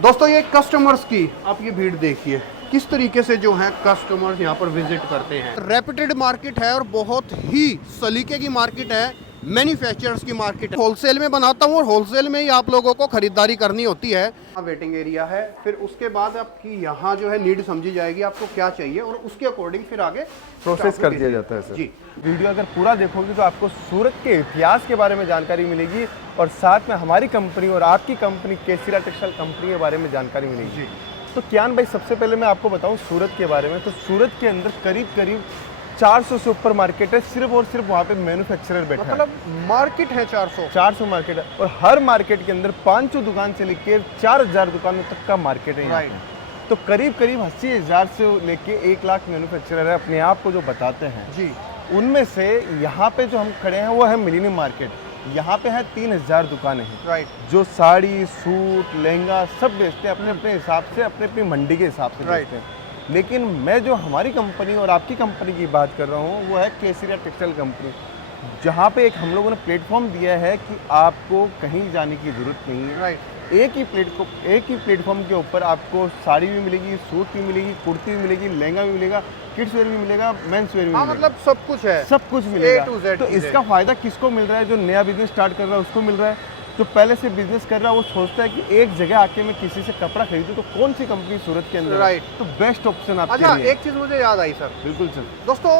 दोस्तों ये कस्टमर्स की आप ये भीड़ देखिए, किस तरीके से जो है कस्टमर्स यहाँ पर विजिट करते हैं। रेप्यूटेड मार्केट है और बहुत ही सलीके की मार्केट है, मैन्युफैक्चरर्स की मार्केट है। होलसेल में बनाता हूँ और होलसेल में ही आप लोगों को खरीदारी करनी होती है। वेटिंग एरिया है, फिर उसके बाद आपकी यहाँ जो है नीड समझी जाएगी आपको क्या चाहिए और उसके अकॉर्डिंग फिर आगे प्रोसेस कर दिया जाता है सर। जी, वीडियो अगर पूरा देखोगे तो आपको सूरत के इतिहास के बारे में जानकारी मिलेगी और साथ में हमारी कंपनी और आपकी कंपनी केसीरा टेक्सटाइल कंपनी के बारे में जानकारी मिलेगी। तो कियान भाई, सबसे पहले मैं आपको बताऊं सूरत के बारे में। तो सूरत के अंदर करीब करीब 400 से ऊपर मार्केट है, सिर्फ और सिर्फ वहाँ पे मैन्युफैक्चरर बैठा है। मतलब मार्केट है 400 मार्केट है और हर मार्केट के अंदर 500 दुकान से लेकर 4000 दुकानों तक का मार्केट है यहाँ पे। तो करीब करीब 80,000 से लेके 1 लाख मैन्युफैक्चरर है अपने आप को जो बताते हैं जी। उनमें से यहाँ पे जो हम खड़े हैं वो है मिलेनियम मार्केट। यहाँ पे है 3000 दुकानें हैं राइट, जो साड़ी, सूट, लहंगा सब बेचते हैं अपने अपने हिसाब से, अपने अपनी मंडी के हिसाब से बेचते हैं। लेकिन मैं जो हमारी कंपनी और आपकी कंपनी की बात कर रहा हूँ वो है केसीरा टेक्सटाइल कंपनी, जहाँ पे एक हम लोगों ने प्लेटफॉर्म दिया है कि आपको कहीं जाने की ज़रूरत नहीं है। राइट। एक ही प्लेटफॉर्म के ऊपर आपको साड़ी भी मिलेगी, सूट भी मिलेगी, कुर्ती भी मिलेगी, लहंगा भी मिलेगा, किड्स वेयर भी मिलेगा, मेंस वेयर भी मिलेगा। मतलब सब कुछ है, सब कुछ मिलेगा। A to Z तो इसका फायदा किसको मिल रहा है? जो नया बिजनेस स्टार्ट कर रहा है उसको मिल रहा है। जो पहले से बिजनेस कर रहा है वो सोचता है कि एक जगह आके मैं किसी से कपड़ा खरीदूं तो कौन सी कंपनी सूरत के अंदर राइट, तो बेस्ट ऑप्शन आपके अच्छा लिए। एक चीज मुझे याद आई सर। बिल्कुल सर। दोस्तों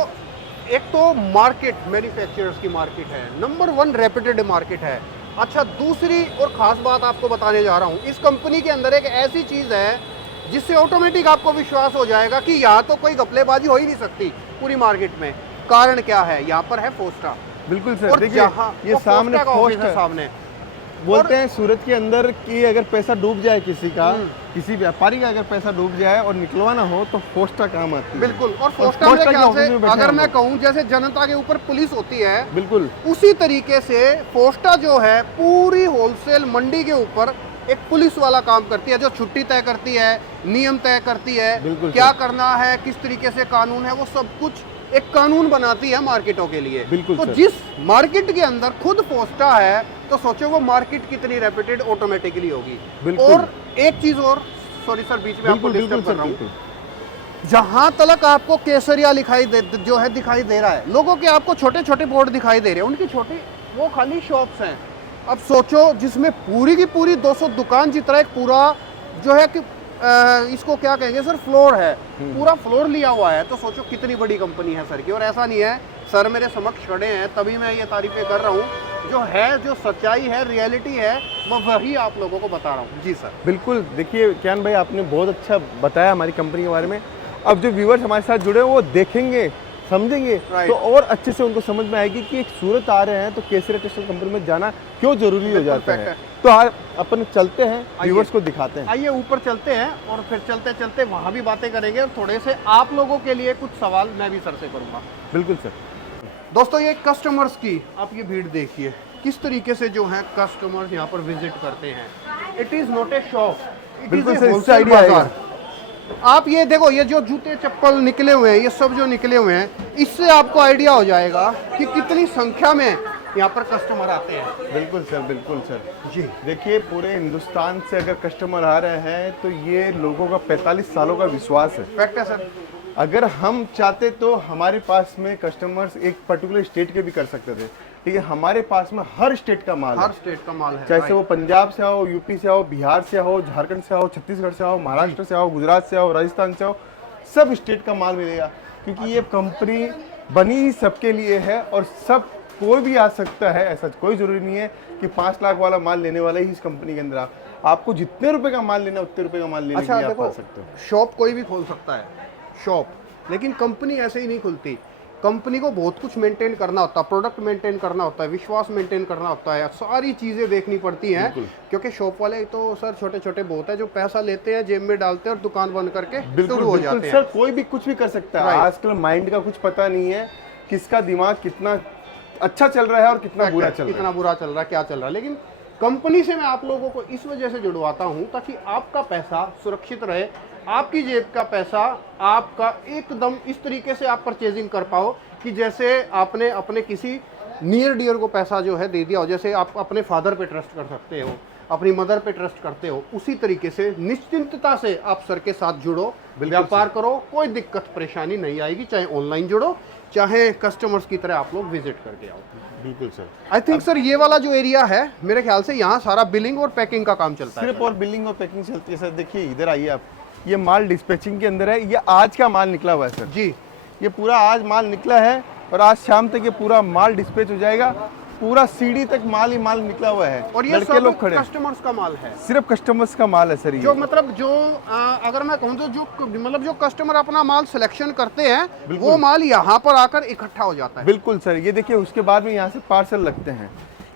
एक तो मार्केट मैन्युफैक्चरर्स की मार्केट है, नंबर 1 रेप्यूटेड मार्केट है। अच्छा, दूसरी और खास बात आपको बताने जा रहा हूँ, इस कंपनी के अंदर एक ऐसी चीज है जिससे ऑटोमेटिक आपको विश्वास हो जाएगा कि यहाँ तो कोई घपलेबाजी हो ही नहीं सकती पूरी मार्केट में। कारण क्या है? यहाँ पर है फोस्टा। बिल्कुल सर, और देखिए ये सामने फोस्टा का ऑफिस पोस्ट है है। सामने। बोलते हैं सूरत के अंदर कि अगर पैसा डूब जाए किसी का, किसी व्यापारी का अगर पैसा डूब जाए और निकलवाना हो तो फोस्टा काम आती है। बिल्कुल, और फोस्टा फोस्टा मेरे के ख्याल ऑफिस से में बैठे अगर हैं मैं हम कहूँ जैसे जनता के ऊपर पुलिस होती है, बिल्कुल उसी तरीके से फोस्टा जो है पूरी होलसेल मंडी के ऊपर एक पुलिस वाला काम करती है, जो छुट्टी तय करती है, नियम तय करती है, क्या करना है, किस तरीके से कानून है, वो सब कुछ एक कानून बनाती है मार्केटों के लिए। बिल्कुल तो सर। जिस मार्केट के अंदर खुद फोस्टा है तो सोचो वो मार्केट कितनी रेप्यूटेड ऑटोमेटिकली होगी। बिल्कुल। और एक चीज और, सॉरी सर बीच में आपको डिस्टर्ब कर रहा हूँ, बिल्कुल। जहां तक आपको केसरिया दिखाई दे रहा है, लोगों के आपको छोटे छोटे बोर्ड दिखाई दे रहे हैं, उनकी छोटी वो खाली शॉप्स हैं। अब सोचो जिसमें पूरी की पूरी 200 दुकान जितना एक पूरा जो है कि इसको क्या कहेंगे सर, फ्लोर है, पूरा फ्लोर लिया हुआ है। तो सोचो कितनी बड़ी कंपनी है सर की। और ऐसा नहीं है, सर मेरे समक्ष खड़े हैं तभी मैं ये तारीफें कर रहा हूँ। जो है, जो सच्चाई है, रियलिटी है, मैं वही आप लोगों को बता रहा हूँ। जी सर। बिल्कुल, देखिए कियान भाई आपने बहुत अच्छा बताया हमारी कंपनी के बारे में। अब जो व्यूअर्स हमारे साथ जुड़े हैं वो देखेंगे, समझेंगे तो और अच्छे से उनको समझ में आएगी कि एक सूरत आ रहे हैं तो केसीरा टेक्सटाइल कंपनी में जाना क्यों जरूरी हो जाता है। तो आज अपन चलते हैं, व्यूअर्स को दिखाते हैं। आइए ऊपर चलते हैं और फिर चलते चलते वहाँ भी बातें करेंगे और थोड़े से आप लोगों के लिए कुछ सवाल मैं भी सर से करूँगा। बिल्कुल सर। दोस्तों ये कस्टमर्स की आप ये भीड़ देखिए, किस तरीके से जो है कस्टमर्स यहाँ पर विजिट करते हैं। It is not a shop, it is a wholesale बाजार। आप ये देखो, ये जो जूते चप्पल निकले हुए हैं, ये सब जो निकले हुए हैं, इससे आपको आइडिया हो जाएगा कि कितनी संख्या में यहाँ पर कस्टमर आते हैं। बिल्कुल सर, बिल्कुल सर जी। देखिए पूरे हिंदुस्तान से अगर कस्टमर आ रहे हैं तो ये लोगों का 45 सालों का विश्वास है। फैक्ट है सर। अगर हम चाहते तो हमारे पास में कस्टमर्स एक पर्टिकुलर स्टेट के भी कर सकते थे, लेकिन हमारे पास में हर स्टेट का माल है। हर स्टेट का माल है, चाहे वो पंजाब से आओ, यूपी से आओ, बिहार से आओ, झारखंड से आओ, छत्तीसगढ़ से आओ, महाराष्ट्र से आओ, गुजरात से आओ, राजस्थान से आओ, सब स्टेट का माल मिलेगा। क्योंकि ये कंपनी बनी ही सबके लिए है और सब कोई भी आ सकता है। ऐसा कोई ज़रूरी नहीं है कि 5 लाख वाला माल लेने वाला ही इस कंपनी के अंदर आपको जितने रुपए का माल लेना उतने रुपए का माल लेने के लिए आप आ सकते हो। शॉप कोई भी खोल सकता है शॉप, लेकिन कंपनी ऐसे ही नहीं खुलती। कंपनी को बहुत कुछ मेंटेन करना होता है, प्रोडक्ट मेंटेन करना होता है, विश्वास मेंटेन करना होता है, सारी चीज़ें देखनी पड़ती हैं। क्योंकि शॉप वाले तो सर छोटे छोटे बहुत है जो पैसा लेते हैं, जेब में डालते हैं और दुकान बंद करके शुरू हो जाते हैं। सर कोई भी कुछ भी कर सकता है। आजकल माइंड का कुछ पता नहीं है, किसका दिमाग कितना अच्छा चल रहा है और कितना बुरा चल रहा है, कितना बुरा चल रहा है, क्या चल रहा है। लेकिन कंपनी से मैं आप लोगों को इस वजह से जुड़वाता हूं ताकि आपका पैसा सुरक्षित रहे, आपकी जेब का पैसा आपका एकदम इस तरीके से आप परचेजिंग कर पाओ कि जैसे आपने अपने किसी नियर डियर को पैसा जो है दे दिया हो। जैसे आप अपने फादर पे ट्रस्ट कर सकते हो, अपनी मदर पे ट्रस्ट करते हो, उसी तरीके से निश्चिंतता से आप सर के साथ जुड़ो, व्यापार करो, कोई दिक्कत परेशानी नहीं आएगी। चाहे ऑनलाइन जुड़ो, चाहे कस्टमर्स की तरह आप लोग विजिट करके आओ। बिल्कुल सर। आई थिंक सर ये वाला जो एरिया है, मेरे ख्याल से यहाँ सारा बिलिंग और पैकिंग का काम चलता है। सिर्फ और बिलिंग और पैकिंग चलती है सर। देखिए इधर आइए आप, ये माल डिस्पैचिंग के अंदर है, ये आज का माल निकला हुआ है सर जी। ये पूरा आज माल निकला है और आज शाम तक ये पूरा माल डिस्पैच हो जाएगा। पूरा सीढ़ी तक माल ही माल निकला हुआ है और ये लड़के सब लोग खड़े हैं। कस्टमर्स का माल है, सिर्फ कस्टमर्स का माल है सर ये। जो मतलब जो अगर मैं कहूँ तो जो मतलब जो कस्टमर अपना माल सिलेक्शन करते हैं, वो माल यहाँ पर आकर इकट्ठा हो जाता है। बिल्कुल सर। ये देखिए उसके बाद में यहाँ से पार्सल लगते हैं,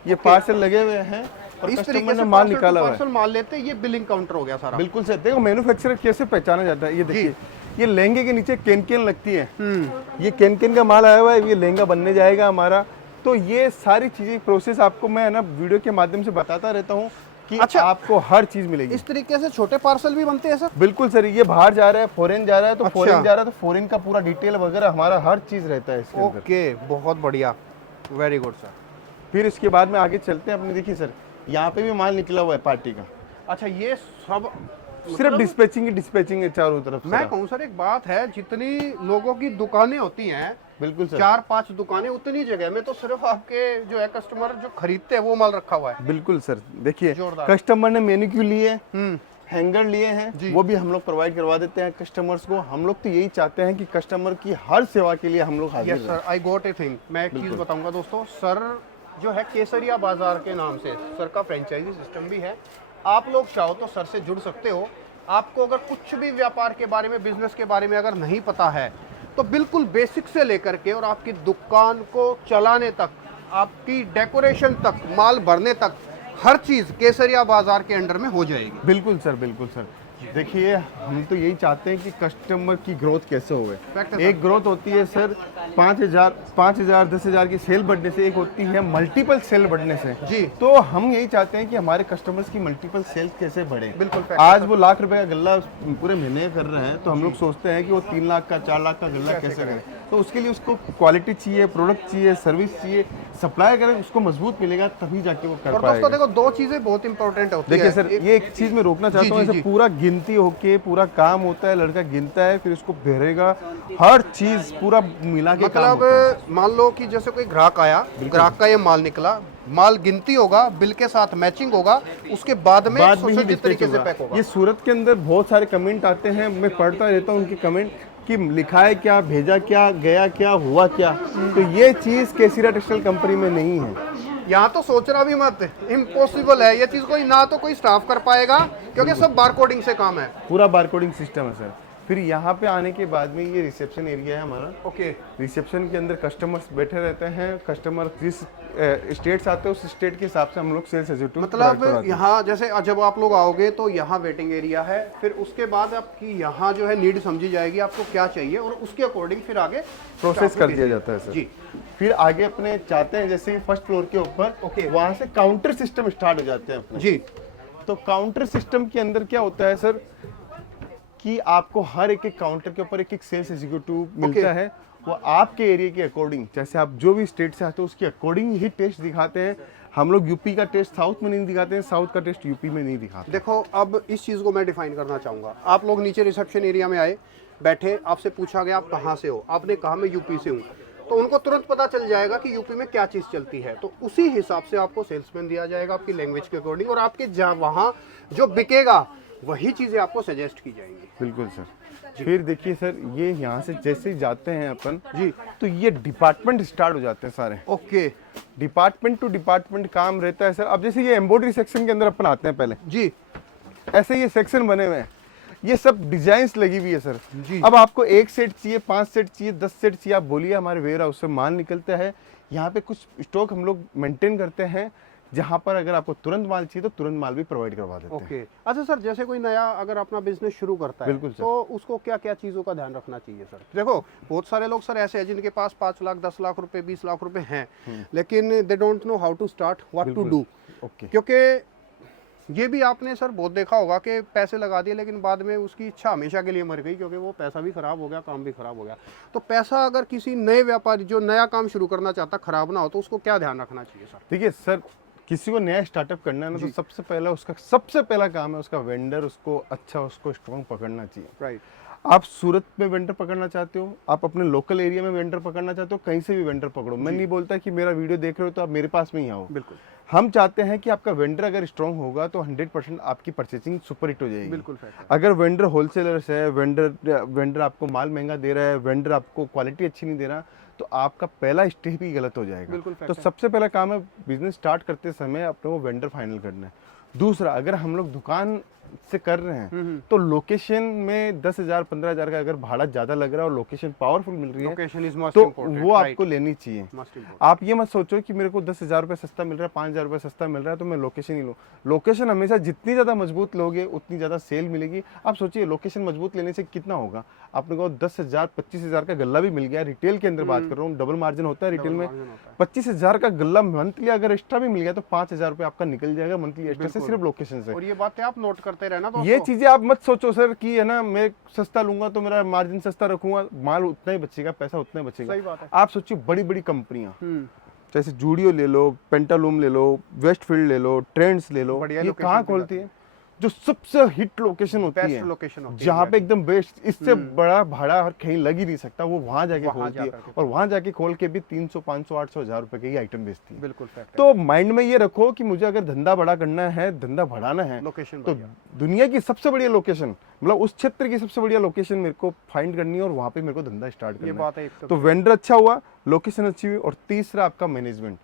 ये पार्सल लगे हुए हैं और इस कस्टमर तरीके ने से माल निकाला हुआ है। पार्सल माल लेते हैं, ये बिलिंग काउंटर हो गया सारा। बिल्कुल सर। देखो मैन्युफैक्चरर कैसे पहचाना जाता है, ये देखिए ये लहंगे के नीचे केन लगती है, ये केन का माल आया हुआ है, ये लहंगा बनने जाएगा हमारा। तो ये सारी चीजें प्रोसेस आपको मैं ना वीडियो के माध्यम से बताता रहता हूँ कि अच्छा, आपको हर चीज मिलेगी। इस तरीके से छोटे पार्सल भी बनते हैं सर? बिल्कुल सर। ये बाहर जा रहा है, फॉरेन जा रहा है, तो अच्छा। फॉरेन जा रहा है तो फॉरेन का पूरा डिटेल वगैरह हमारा हर चीज रहता है इसके अंदर। ओके, बहुत बढ़िया, वेरी गुड सर। फिर इसके बाद में आगे चलते हैं अपने। देखिए सर यहाँ पे भी माल निकला हुआ है पार्टी का। अच्छा, ये सब सिर्फ डिस्पैचिंग है चारों तरफ। मैं कहूँ सर एक बात है, जितनी लोगों की दुकानें होती हैं, बिल्कुल सर, 4-5 दुकानें, उतनी जगह में तो सिर्फ आपके जो है कस्टमर जो खरीदते हैं वो माल रखा हुआ है। बिल्कुल सर। देखिए जोरदार। कस्टमर ने मेन्यू लिए, हैंगर लिए हैं, जी। वो भी हम लोग प्रोवाइड करवा देते हैं कस्टमर्स को। हम लोग तो यही चाहते हैं कि कस्टमर की हर सेवा के लिए हम लोग हाजिर yes sir, I got a thing. मैं एक चीज़ बताऊंगा दोस्तों, सर जो है केसरिया बाजार के नाम से सर का फ्रेंचाइजी सिस्टम भी है। आप लोग चाहो तो सर से जुड़ सकते हो। आपको अगर कुछ भी व्यापार के बारे में, बिजनेस के बारे में अगर नहीं पता है, तो बिल्कुल बेसिक से लेकर के और आपकी दुकान को चलाने तक, आपकी डेकोरेशन तक, माल भरने तक, हर चीज़ केसरिया बाजार के अंडर में हो जाएगी। बिल्कुल सर। बिल्कुल सर। देखिए हम तो यही चाहते हैं कि कस्टमर की ग्रोथ कैसे होवे। Fact है एक ग्रोथ होती है सर 5,000 10,000 की सेल बढ़ने से, एक होती है मल्टीपल सेल बढ़ने से। जी। तो हम यही चाहते हैं कि हमारे कस्टमर्स की मल्टीपल सेल्स कैसे बढ़े। बिल्कुल fact आज वो लाख रुपए का गल्ला पूरे महीने कर रहे हैं, तो हम लोग सोचते हैं कि वो 3 लाख का 4 लाख का गल्ला कैसे करें। तो उसके लिए उसको क्वालिटी चाहिए, प्रोडक्ट चाहिए, सर्विस चाहिए, सप्लाई करें, उसको मजबूत मिलेगा तभी जाके वो कर और पाएगा। दोस्तों देखो, दो चीज़ें बहुत इंपॉर्टेंट होती है। देखिए सर ये एक चीज मैं रोकना चाहता हूँ, जी, ऐसे जी। पूरा गिनती होके पूरा काम होता है, लड़का गिनता है फिर उसको भरेगा, हर चीज पूरा मिला के काम होता है। मतलब मान लो कि जैसे कोई ग्राहक आया, ग्राहक का ये माल निकला, माल गिनती होगा, बिल के साथ मैचिंग होगा, उसके बाद में बाद में ही सुसज्जित तरीके से dispatch पैक होगा। होगा। ये सूरत के अंदर बहुत सारे कमेंट आते हैं, मैं पढ़ता रहता हूँ उनके कमेंट कि लिखा है क्या, भेजा क्या, गया क्या, हुआ क्या। तो ये चीज केसरिया टेक्सटाइल कंपनी में नहीं है। यहाँ तो सोचना भी मत, इम्पॉसिबल है ये चीज। कोई ना तो कोई स्टाफ कर पाएगा, क्योंकि सब बारकोडिंग से काम है। पूरा बारकोडिंग सिस्टम है सर। फिर यहाँ पे आने के बाद में ये रिसेप्शन एरिया है हमारा। ओके। रिसेप्शन के अंदर कस्टमर्स बैठे रहते हैं। कस्टमर जिस स्टेट से आते हैं उस स्टेट के हिसाब से हम लोग सेल्स एग्जीक्यूटिव मतलब यहाँ जैसे जब आप लोग आओगे तो यहाँ वेटिंग एरिया है, फिर उसके बाद आपकी यहाँ जो है नीड समझी जाएगी, आपको क्या चाहिए, और उसके अकॉर्डिंग फिर आगे प्रोसेस कर दिया जाता है सर। जी। फिर आगे अपने चाहते हैं जैसे फर्स्ट फ्लोर के ऊपर, ओके। वहाँ से काउंटर सिस्टम स्टार्ट हो जाते हैं अपने। जी। तो काउंटर सिस्टम के अंदर क्या होता है सर कि आपको हर एक काउंटर के ऊपर एक सेल्स एग्जीक्यूटिव मिलता है। वो आपके एरिया के अकॉर्डिंग, जैसे आप जो भी स्टेट से आते हो उसके अकॉर्डिंग ही टेस्ट दिखाते हैं। हम लोग यूपी का टेस्ट साउथ में नहीं दिखाते हैं, साउथ का टेस्ट यूपी में नहीं दिखाते। देखो, अब इस चीज़ को मैं डिफाइन करना चाहूँगा। आप लोग नीचे रिसेप्शन एरिया में आए, बैठे, आपसे पूछा गया आप कहाँ से हो, आपने कहा मैं यूपी से हूँ, तो उनको तुरंत पता चल जाएगा कि यूपी में क्या चीज़ चलती है। तो उसी हिसाब से आपको सेल्समैन दिया जाएगा आपकी लैंग्वेज के अकॉर्डिंग, और आपके जहाँ वहाँ जो बिकेगा वही चीज़ें आपको सजेस्ट की जाएंगी। बिल्कुल सर। फिर देखिए सर ये यहाँ से जैसे ही जाते हैं अपन जी, तो ये डिपार्टमेंट स्टार्ट हो जाते हैं सारे। ओके। डिपार्टमेंट टू डिपार्टमेंट काम रहता है सर। अब जैसे ये एम्ब्रॉयडरी सेक्शन के अंदर अपन आते हैं पहले, जी। ऐसे ये सेक्शन बने हुए हैं, ये सब डिजाइन्स लगी हुई है सर। जी। अब आपको 1 सेट चाहिए, 5 सेट चाहिए, 10 सेट चाहिए, आप बोलिए, हमारे वेयर हाउस से माल निकलता है। यहाँ पे कुछ स्टॉक हम लोग मेंटेन करते हैं, जहाँ पर अगर आपको तुरंत माल चाहिए तो तुरंत माल भी प्रोवाइड करवा देते हैं। ओके। अच्छा सर, जैसे कोई नया अगर अपना बिजनेस शुरू करता है, बिल्कुल सर। तो उसको क्या क्या चीज़ों का ध्यान रखना चाहिए सर? देखो, बहुत सारे लोग सर ऐसे हैं जिनके पास 5 लाख, 10 लाख रुपए, 20 लाख रुपए हैं, लेकिन they don't know how to start, what to do. Okay. क्योंकि ये भी आपने सर बहुत देखा होगा कि पैसे लगा दिए, लेकिन बाद में उसकी इच्छा हमेशा के लिए मर गई, क्योंकि वो पैसा भी खराब हो गया, काम भी खराब हो गया। तो पैसा अगर किसी नए व्यापारी जो नया काम शुरू करना चाहता खराब ना हो, तो उसको क्या ध्यान रखना चाहिए सर? देखिए सर, किसी को नया स्टार्टअप करना है ना, तो सबसे पहला काम है उसका वेंडर, उसको स्ट्रॉन्ग पकड़ना चाहिए। राइट। आप सूरत में वेंडर पकड़ना चाहते हो, आप अपने लोकल एरिया में वेंडर पकड़ना चाहते हो, कहीं से भी वेंडर पकड़ो। मैं नहीं बोलता कि मेरा वीडियो देख रहे हो तो आप मेरे पास में ही आओ। बिल्कुल। हम चाहते हैं कि आपका वेंडर अगर स्ट्रांग होगा तो 100% आपकी परचेसिंग सुपर हिट हो जाएगी। बिल्कुल। अगर वेंडर होलसेलर्स है, वेंडर आपको माल महंगा दे रहा है, वेंडर आपको क्वालिटी अच्छी नहीं दे रहा, तो आपका पहला स्टेप ही गलत हो जाएगा। बिल्कुल। तो सबसे पहला काम है बिजनेस स्टार्ट करते समय अपने को वेंडर फाइनल करना है। दूसरा, अगर हम लोग दुकान से कर रहे हैं तो लोकेशन में 10,000 15,000 का अगर भाड़ा ज्यादा लग रहा है और लोकेशन पावरफुल मिल रही है तो वो आपको लेनी चाहिए। आप ये मत सोचो कि मेरे को 10,000 रुपये सस्ता मिल रहा है, 5,000 रुपये सस्ता मिल रहा है तो मैं लोकेशन ही लूँ। लोकेशन हमेशा जितनी ज्यादा मजबूत लोगे उतनी ज्यादा सेल मिलेगी। आप सोचिए लोकेशन मजबूत लेने से कितना होगा। आपने को 10,000 25,000 का गल्ला भी मिल गया, रिटेल के अंदर बात कर रहा हूँ, डबल मार्जिन होता है रिटेल में। 25,000 का गल्ला मंथली अगर एक्स्ट्रा भी मिल गया तो 5,000 रुपये आपका निकल जाएगा मंथली एक्स्ट्रा से, सिर्फ लोकेशन से। और ये बातें आप नोट करते रहना। ये चीजें आप मत सोचो सर कि है ना मैं सस्ता लूंगा तो मेरा मार्जिन सस्ता रखूंगा, माल उतना ही बचेगा, पैसा उतना ही बचेगा। सही बात है। आप सोचिए बड़ी बड़ी कंपनियां जैसे जूडियो ले लो, पेंटालूम ले लो, वेस्टफील्ड ले लो, ट्रेंड्स ले लो, ये कहाँ खोलती है? जो सबसे हिट लोकेशन होती है, जहाँ पे एकदम बेस्ट, इससे बड़ा भाड़ा और कहीं लग ही नहीं सकता, वो वहां जाके खोलती है और वहां जाके खोल के भी 300 500 800 1000 रुपए के आइटम बेचती है। बिल्कुल। तो माइंड में ये रखो कि मुझे अगर धंधा बड़ा करना है, धंधा बढ़ाना है, लोकेशन तो दुनिया की सबसे बढ़िया लोकेशन, मतलब उस क्षेत्र की सबसे बढ़िया लोकेशन मेरे को फाइंड करनी है और वहां पे मेरे को धंधा स्टार्ट करना है। तो वेंडर अच्छा हुआ, लोकेशन अच्छी हुई, और तीसरा आपका मैनेजमेंट।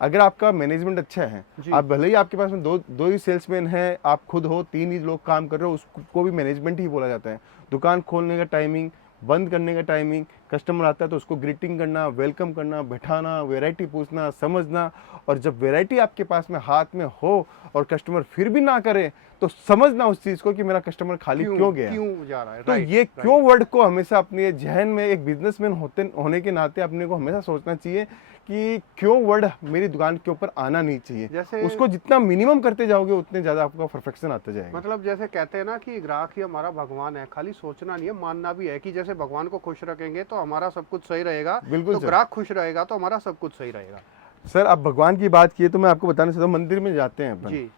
अगर आपका मैनेजमेंट अच्छा है, आप भले ही आपके पास में दो ही सेल्समैन हैं, आप खुद हो, 3 ही लोग काम कर रहे हो, उसको भी मैनेजमेंट ही बोला जाता है। दुकान खोलने का टाइमिंग, बंद करने का टाइमिंग, कस्टमर आता है तो उसको ग्रीटिंग करना, वेलकम करना, बैठाना, वैरायटी पूछना, समझना, और जब वैरायटी आपके पास में हाथ में हो और कस्टमर फिर भी ना करे तो समझना उस चीज को कि मेरा कस्टमर खाली क्यों गया, क्यों जा रहा है। तो ये क्यों वर्ड को हमेशा अपने जहन में, एक बिजनेसमैन होने के नाते अपने को हमेशा सोचना चाहिए कि क्यों वर्ड मेरी दुकान के ऊपर आना नहीं चाहिए। जैसे उसको जितना मिनिमम करते जाओगे उतने ज्यादा आपका परफेक्शन आता जाएगा। मतलब जैसे कहते हैं ना कि ग्राहक ही हमारा भगवान है, खाली सोचना नहीं है, मानना भी है कि जैसे भगवान को खुश रखेंगे तो हमारा सब कुछ सही रहेगा। बिल्कुल। तो ग्राहक खुश रहेगा तो हमारा सब कुछ सही रहेगा। सर आप भगवान की बात किए तो मैं आपको बताना चाहता हूँ, मंदिर में जाते हैं अपन, जी।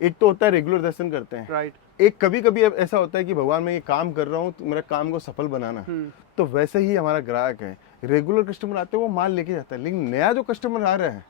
एक तो होता है रेगुलर दर्शन करते हैं, राइट। एक कभी कभी ऐसा होता है कि भगवान मैं ये काम कर रहा हूँ तो मेरा काम को सफल बनाना। तो वैसे ही हमारा ग्राहक है, रेगुलर कस्टमर आते हैं वो माल लेके जाता है, लेकिन नया जो कस्टमर आ रहा है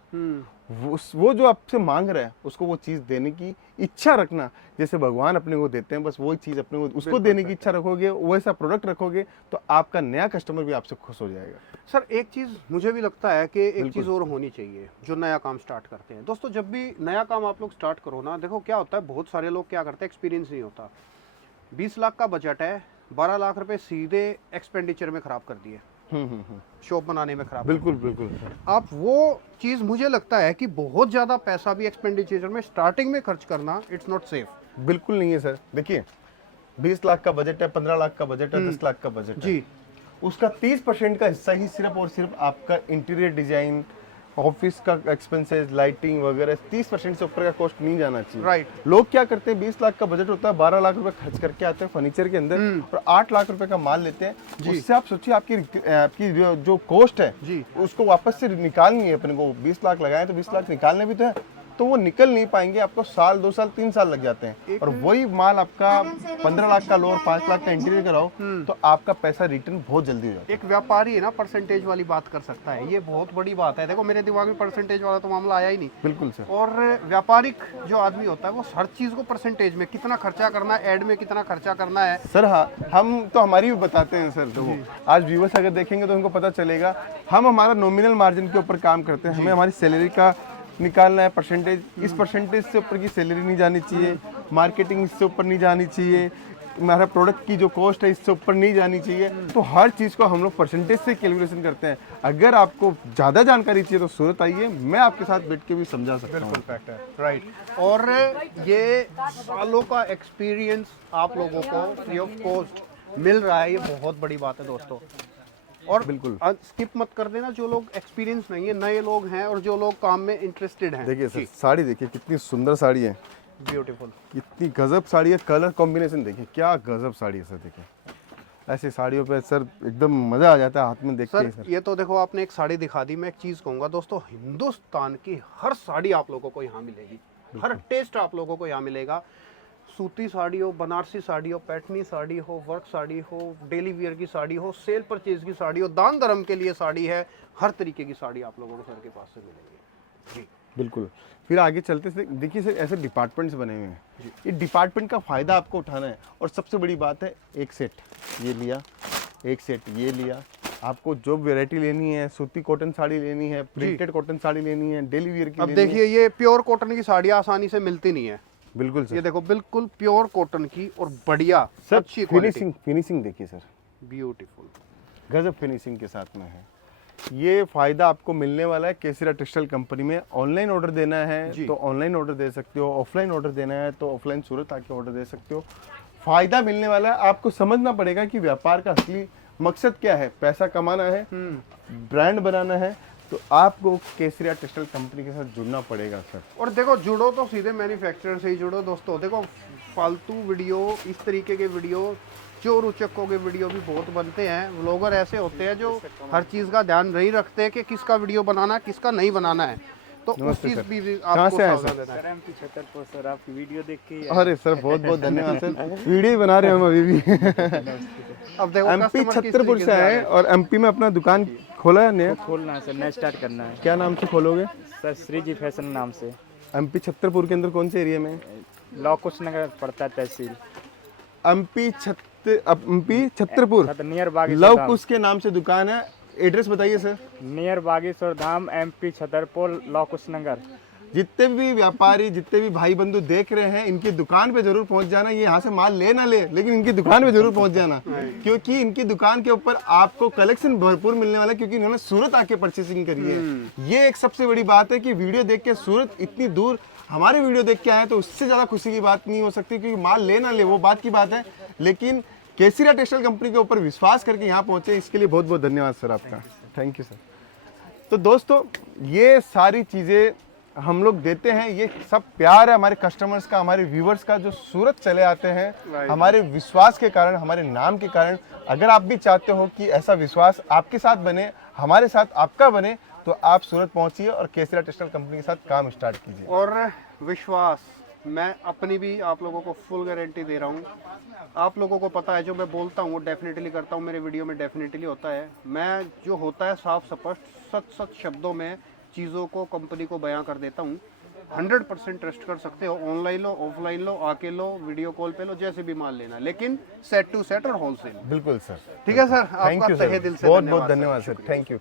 वो जो आपसे मांग रहा है उसको वो चीज देने की इच्छा रखना। जैसे भगवान अपने को देते हैं, बस वही चीज अपने को उसको देने की इच्छा रखोगे, वैसा प्रोडक्ट रखोगे तो आपका नया कस्टमर भी आपसे खुश हो जाएगा। सर एक चीज मुझे भी लगता है कि एक चीज और होनी चाहिए जो नया काम स्टार्ट करते हैं। दोस्तों जब भी नया काम आप लोग स्टार्ट करो ना, देखो क्या होता है, बहुत सारे लोग क्या करते हैं, एक्सपीरियंस नहीं होता। 20 लाख का बजट है, 12 लाख रुपए सीधे एक्सपेंडिचर में खराब कर दिए, शॉप बनाने में खराब। बिल्कुल बिल्कुल। आप वो चीज, मुझे लगता है कि बहुत ज्यादा पैसा भी एक्सपेंडिचर में स्टार्टिंग में खर्च करना इट्स नॉट सेफ। बिल्कुल नहीं है सर। देखिए 20 लाख का बजट है, 15 लाख का बजट है, 10 लाख का बजट है जी, उसका 30% का हिस्सा ही सिर्फ और सिर्फ आपका इंटीरियर डिजाइन, ऑफिस का एक्सपेंसेस, लाइटिंग वगैरह, 30% से ऊपर का कॉस्ट नहीं जाना चाहिए। राइट। लोग क्या करते हैं, 20 लाख का बजट होता है, 12 लाख रुपए खर्च करके आते हैं फर्नीचर के अंदर और 8 लाख रुपए का माल लेते हैं। उससे आप सोचिए आपकी जो कॉस्ट है जी, उसको वापस से निकालनी है अपने को। 20 लाख लगाए तो 20 लाख निकालने भी तो है, तो वो निकल नहीं पाएंगे, आपको साल 2 साल 3 साल लग जाते हैं। और वही माल आपका 15 लाख का लो और 5 लाख का इंटीरियर कराओ तो आपका पैसा रिटर्न बहुत जल्दी हो जाता है। एक व्यापारी है ना परसेंटेज वाली बात कर सकता है, ये बहुत बड़ी बात है। देखो मेरे दिमाग में परसेंटेज वाला तो मामला आया ही नहीं। बिल्कुल सर। और व्यापारिक जो आदमी होता है वो हर चीज को परसेंटेज में, कितना खर्चा करना है, एड में कितना खर्चा करना है। सर हाँ, हम तो हमारी भी बताते हैं सर। देखो आज व्यूअर्स अगर देखेंगे तो उनको पता चलेगा, हम हमारा नॉमिनल मार्जिन के ऊपर काम करते हैं। हमें हमारी सैलरी का निकालना है परसेंटेज, इस परसेंटेज से ऊपर की सैलरी नहीं जानी चाहिए, मार्केटिंग इससे ऊपर नहीं जानी चाहिए, हमारा प्रोडक्ट की जो कॉस्ट है इससे ऊपर नहीं जानी चाहिए। तो हर चीज़ को हम लोग परसेंटेज से कैलकुलेशन करते हैं। अगर आपको ज़्यादा जानकारी चाहिए तो सूरत आइए, मैं आपके साथ बैठ के भी समझा सकता हूँ। राइट। और ये सालों का एक्सपीरियंस आप लोगों को फ्री ऑफ कॉस्ट मिल रहा है, ये बहुत बड़ी बात है दोस्तों। और बिल्कुल स्किप मत कर देना जो लोग एक्सपीरियंस नहीं है, नए लोग हैं और जो लोग काम में इंटरेस्टेड हैं। देखिए सर साड़ी देखिए कितनी सुंदर साड़ी है, ब्यूटीफुल, कितनी गजब साड़ी है। कलर कॉम्बिनेशन देखिए क्या गजब साड़ी है सर। देखिए ऐसी साड़ियों पे सर एकदम मजा आ जाता है हाथ में देख के सर ही सर। ये तो देखो आपने एक साड़ी दिखा दी, मैं एक चीज कहूंगा दोस्तों, हिंदुस्तान की हर साड़ी आप लोगों को यहाँ मिलेगी, हर टेस्ट आप लोगों को यहाँ मिलेगा। सूती साड़ी हो, बनारसी साड़ी हो, पैठनी साड़ी हो, वर्क साड़ी हो, डेली वियर की साड़ी हो, सेल परचेज की साड़ी हो, दान धर्म के लिए साड़ी है, हर तरीके की साड़ी आप लोगों को सर के पास से मिलेगी जी। बिल्कुल। फिर आगे चलते से देखिए सर ऐसे डिपार्टमेंट्स बने हुए हैं, ये डिपार्टमेंट का फ़ायदा आपको उठाना है। और सबसे बड़ी बात है, एक सेट ये लिया, एक सेट ये लिया, आपको जो वैरायटी लेनी है, सूती कॉटन साड़ी लेनी है, प्रिंटेड कॉटन साड़ी लेनी है, डेली वियर की अब लेनी है। देखिए ये प्योर कॉटन की साड़ियाँ आसानी से मिलती नहीं है, बिल्कुल सर। ये देखो बिल्कुल प्योर कॉटन की और बढ़िया सर अच्छी क्वालिटी, फिनिशिंग देखिए सर, ब्यूटीफुल। गजब फिनिशिंग के साथ में है। ये फ़ायदा आपको मिलने वाला है केसरिया टेक्सटाइल कंपनी में। ऑनलाइन ऑर्डर देना है तो ऑनलाइन ऑर्डर दे सकते हो, ऑफलाइन ऑर्डर देना है तो ऑफलाइन सूरत आके ऑर्डर दे सकते हो। फ़ायदा मिलने वाला है। आपको समझना पड़ेगा कि व्यापार का असली मकसद क्या है, पैसा कमाना है, ब्रांड बनाना है, तो आपको केसरिया टेक्सटाइल कंपनी के साथ जुड़ना पड़ेगा सर। और देखो जुड़ो तो सीधे मैन्युफैक्चरर से ही जुड़ो दोस्तों। देखो फालतू वीडियो, इस तरीके के वीडियो, चोर उचक्कों के वीडियो भी बहुत बनते हैं। व्लॉगर ऐसे होते हैं जो हर चीज़ का ध्यान नहीं रखते हैं कि किसका वीडियो बनाना है, किसका नहीं बनाना है, तो उस चीज़ भी कहाँ आपको से आए सावधान रहना है। सर MP छतरपुर सर, आपकी वीडियो देख के ही अरे सर बहुत बहुत धन्यवाद सर, वीडियो ही बना रहे हैं हम अभी भी। अब देखो एमपी कस्टमर किस छतरपुर तरीके से आ रहे आए हैं। और एमपी में अपना दुकान खोला है नया। खोलना है सर, नया स्टार्ट करना है क्या नाम से खोलोगे? सर। श्री जी फैशन नाम से। एमपी छतरपुर के अंदर कौन से एरिया में? लॉ कुछ नगर पड़ता है तहसील, एमपी छतरपुर नियर बागेश्वर लव धाम। कुश के नाम से दुकान है। एड्रेस बताइए sir. Near Bageshwar Dham, MP Chhatarpur, Lav Kush Nagar. जितने भी व्यापारी, जितने भी भाई बंधु देख रहे हैं, इनकी दुकान पे जरूर पहुंच जाना। ये यहाँ से माल ले ना ले, लेकिन इनकी दुकान पे जरूर पहुंच जाना, क्योंकि इनकी दुकान के ऊपर आपको कलेक्शन भरपूर मिलने वाला है, क्योंकि इन्होंने सूरत आके परचेसिंग करी है। ये एक सबसे बड़ी बात है कि वीडियो देख के सूरत इतनी दूर हमारे वीडियो देख के आए, तो उससे ज्यादा खुशी की बात नहीं हो सकती। क्योंकि माल ले ना ले वो बात की बात है, लेकिन केसरिया टेक्सटाइल कंपनी के ऊपर विश्वास करके यहाँ पहुंचे, इसके लिए बहुत बहुत धन्यवाद सर आपका। Thank you sir. तो दोस्तों ये सारी चीज़ें हम लोग देते हैं, ये सब प्यार है हमारे कस्टमर्स का, हमारे व्यूवर्स का, जो सूरत चले आते हैं हमारे विश्वास के कारण, हमारे नाम के कारण। अगर आप भी चाहते हो कि ऐसा विश्वास आपके साथ बने, हमारे साथ आपका बने, तो आप सूरत पहुंचिए और केसरिया टेक्सटाइल कंपनी के साथ काम स्टार्ट कीजिए। और विश्वास, मैं अपनी भी आप लोगों को फुल गारंटी दे रहा हूँ। आप लोगों को पता है जो मैं बोलता हूँ वो डेफिनेटली करता हूँ, मेरे वीडियो में डेफिनेटली होता है। मैं जो होता है साफ स्पष्ट सच शब्दों में चीज़ों को, कंपनी को बयां कर देता हूँ। 100% ट्रस्ट कर सकते हो। ऑनलाइन लो, ऑफलाइन लो, आके लो, वीडियो कॉल पे लो, जैसे भी माल लेना, लेकिन सेट टू सेट और होलसेल। बिल्कुल सर। ठीक है सर, थैंक आपका यू तहे सर, दिल से बहुत बहुत धन्यवाद सर। Thank you.